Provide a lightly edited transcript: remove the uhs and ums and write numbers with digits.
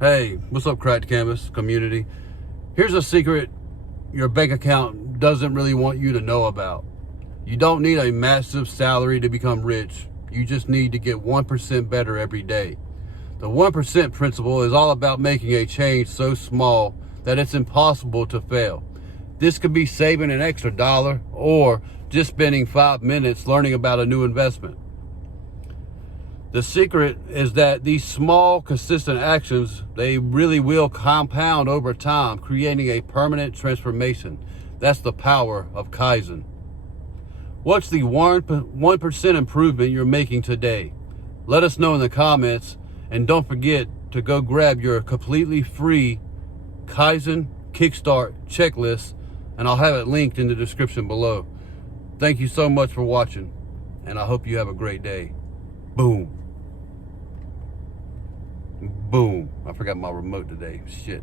Hey, what's up, Cracked Canvas community? Here's a secret your bank account doesn't really want you to know about. You don't need a massive salary to become rich. You just need to get 1% better every day. The 1% principle is all about making a change so small that it's impossible to fail. This could be saving an extra dollar or just spending 5 minutes learning about a new investment. The secret is that these small, consistent actions, they really will compound over time, creating a permanent transformation. That's the power of Kaizen. What's the 1% improvement you're making today? Let us know in the comments, and don't forget to go grab your completely free Kaizen Kickstart checklist, and I'll have it linked in the description below. Thank you so much for watching, and I hope you have a great day. Boom. Boom. I forgot my remote today. Shit.